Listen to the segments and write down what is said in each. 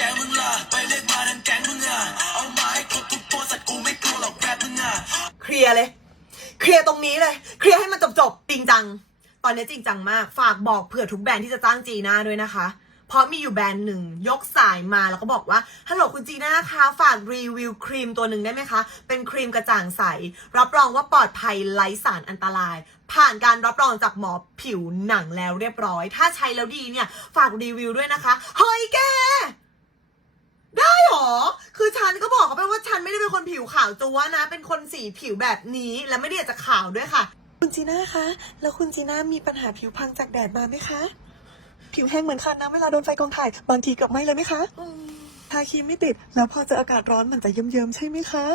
ก๊งมึงล่ะไปเรียกมานั่นแก๊งมึงอ่ะเอามาให้ครบทุกตัวสัตว์กูไม่กลัวหรอกแก๊งมึงอ่ะเคลียร์เลย เคลียร์ตรงนี้เลย เคลียร์ให้มันจบจบจริงจัง ตอนนี้จริงจังมาก ฝากบอกเผื่อทุกแบรนด์ที่จะจ้างจีน่าด้วยนะคะ เพราะมีอยู่แบรนด์หนึ่งยกสายมาแล้วก็บอกว่า ฮัลโหลคุณจีน่าคะ ฝากรีวิวครีมตัวหนึ่งได้ไหมคะ เป็นครีมกระจ่างใส รับรองว่าปลอดภัยไร้สารอันตราย ผ่านการรับรองจากหมอผิวหนังแล้วเรียบร้อย ถ้าใช้แล้วดีเนี่ย ฝากรีวิวด้วยนะคะ เฮ้ยแกอ คือฉันก็บอกเขาไปว่า ฉันไม่ได้เป็นคนผิวขาวจัวนะ เป็นคนสีผิวแบบนี้และไม่ได้อยากจะขาวด้วยค่ะ คุณจีน่าคะ แล้วคุณจีน่ามีปัญหาผิวพังจากแดดมาไหมคะ ผิวแห้งเหมือนคันนะเวลาโดนไฟกองถ่ายบางทีกับไม่เลยไหมคะทาครีมไม่ติดแล้วพอเจออากาศร้อนมันจะเยิ้มๆใช่ไหมคะ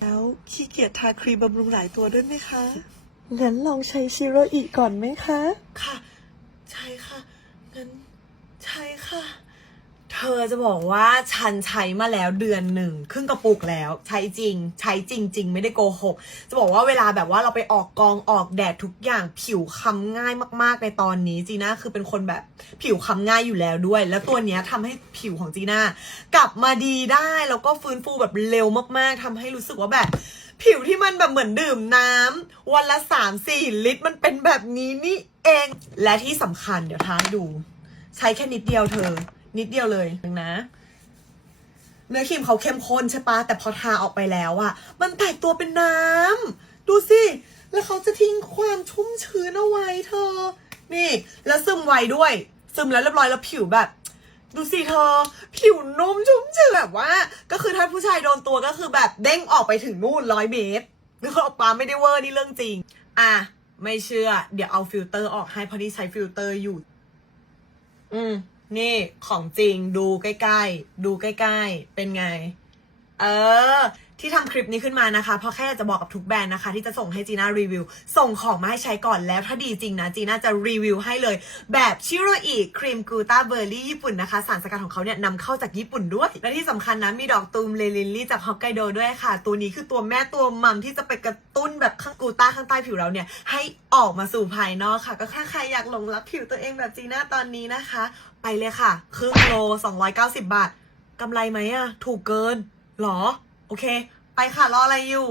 แล้วขี้เกียจทาครีมบำรุงหลายตัวด้วยไหมคะงั้นลองใช้ชิโรอีก่อนไหมคะ ค่ะ ใช่ค่ะเธอจะบอกว่าฉันใช้มาแล้วเดือนหนึ่งครึ่งกระปุกแล้ว ใช้จริง ใช้จริงจริงไม่ได้โกหกจะบอกว่าเวลาแบบว่าเราไปออกกองออกแดดทุกอย่างผิวคํำง่ายมาก ๆ ในตอนนี้ จีน่าคือเป็นคนแบบผิวคํำง่ายอยู่แล้วด้วย แล้วตัวเนี้ยทำให้ผิวของจีน่ากลับมาดีได้แล้วก็ฟื้นฟูแบบเร็วมากๆ ทำให้รู้สึกว่าแบบ ผิวที่มันแบบเหมือนดื่มน้ำ วันละสามสี่ลิตร มันเป็นแบบนี้นี่เองและที่สำคัญ เดี๋ยวท้ายดู ใช้แค่นิดเดียวเธอนิดเดียวเลยนะเนื้อครีมเขาเข้มข้นใช่ปะแต่พอทาออกไปแล้วอะมันแตกตัวเป็นน้ำดูสิแล้วเขาจะทิ้งความชุ่มชื้นเอาไว้เธอ นี่ แล้วซึมไวด้วย ซึมแล้วเรียบร้อยแล้วผิวแบบ ดูสิเธอ ผิวนุ่มชุ่มชื้นแบบว่า ก็คือถ้าผู้ชายโดนตัวก็คือแบบ เด้งออกไปถึงนู่นร้อยเมตรนึกออกปาไม่ได้เวอร์นี่เรื่องจริง อ่ะ ไม่เชื่อ เดี๋ยวเอาฟิลเตอร์ออกให้เพราะนี่ใช้ฟิลเตอร์อยู่ อืมนี่ของจริงดูใกล้ๆ ดูใกล้ๆ เป็นไงเออ ที่ทำคลิปนี้ขึ้นมานะคะ เพราะแค่จะบอกกับทุกแบรนด์นะคะ ที่จะส่งให้จีน่ารีวิว ส่งของมาให้ใช้ก่อนแล้วถ้าดีจริงนะ จีน่าจะรีวิวให้เลย แบบชิโรอีครีมกูต้าเบอร์รี่ญี่ปุ่นนะคะ สารสกัดของเขาเนี่ยนำเข้าจากญี่ปุ่นด้วย และที่สำคัญนะ มีดอกตูมเลลินลี่จากฮอกไกโดด้วยค่ะ ตัวนี้คือตัวแม่ตัวมัมที่จะไปกระตุ้นแบบข้างกูต้าข้างใต้ผิวเราเนี่ยให้ออกมาสู่ภายนอกค่ะ ก็ถ้าใครอยากหลงรักผิวตัวเองแบบจีน่าตอนนี้นะคะไปเลยค่ะ ครึ่งโล290 บาทกำไรไหมอะถูกเกินหรอ โอเค ไปค่ะ รออะไรอยู่